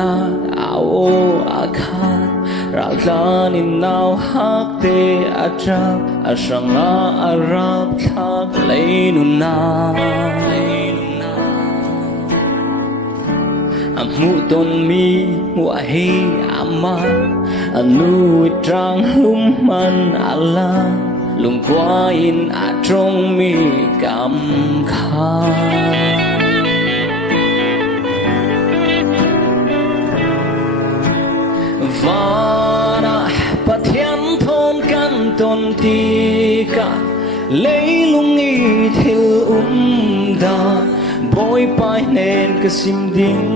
na ao akhan raldanin nau hakte atrap asanga arap thak leinuna amu ton mi wahi ama anu trang lum man ala lung kwain atrong mi kam kha vana pathian thon kan ton ti ka leilung i thil da boy pai nen ka sim ding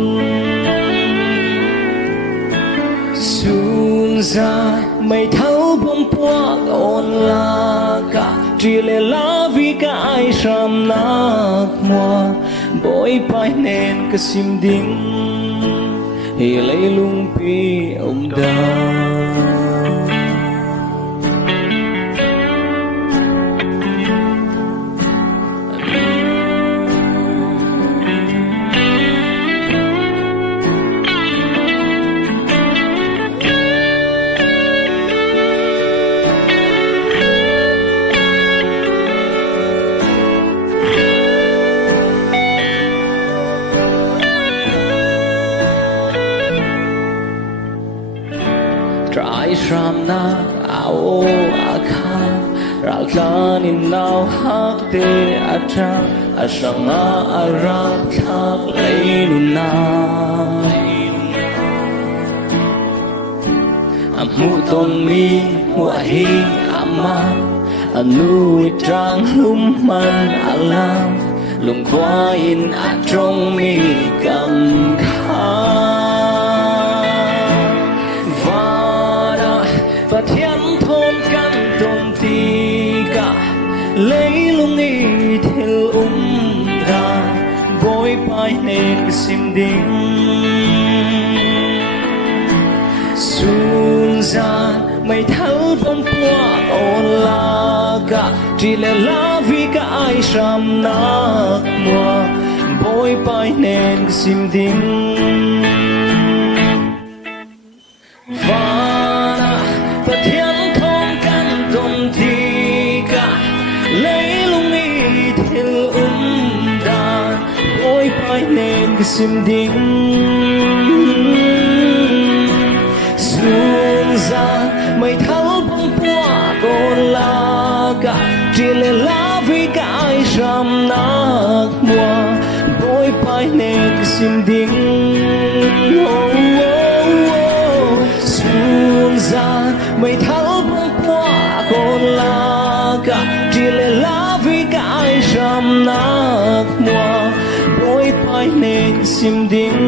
sun za mai thau bom puak on la ka trile la vi ka ai sham nak mo boy pai nen ka sim ding hi leilung pi da trai shram na ao akhan raldanin nau hakte atra asanga arap thak leinuna amu ton mi wahi ama anu trang lum man alam lung kwain atrong mi kam kha pathian thon kan ton ti ka leilung i thil da boy pai nen sim ding sun za mai thal bom pua on la ka trile la vi ka ai sham nak mo boy pai nen sim ding pathian thon kan ton ti ka leilung i thil da boy pai nen sim ding sun za mai thal bom pua kon la ka trile la vi ka ai sham nak mo boy pai nen sim ding sun za mai thal bom pua kon la ka trile la vi ka ai sham nak mo boy pai nen sim ding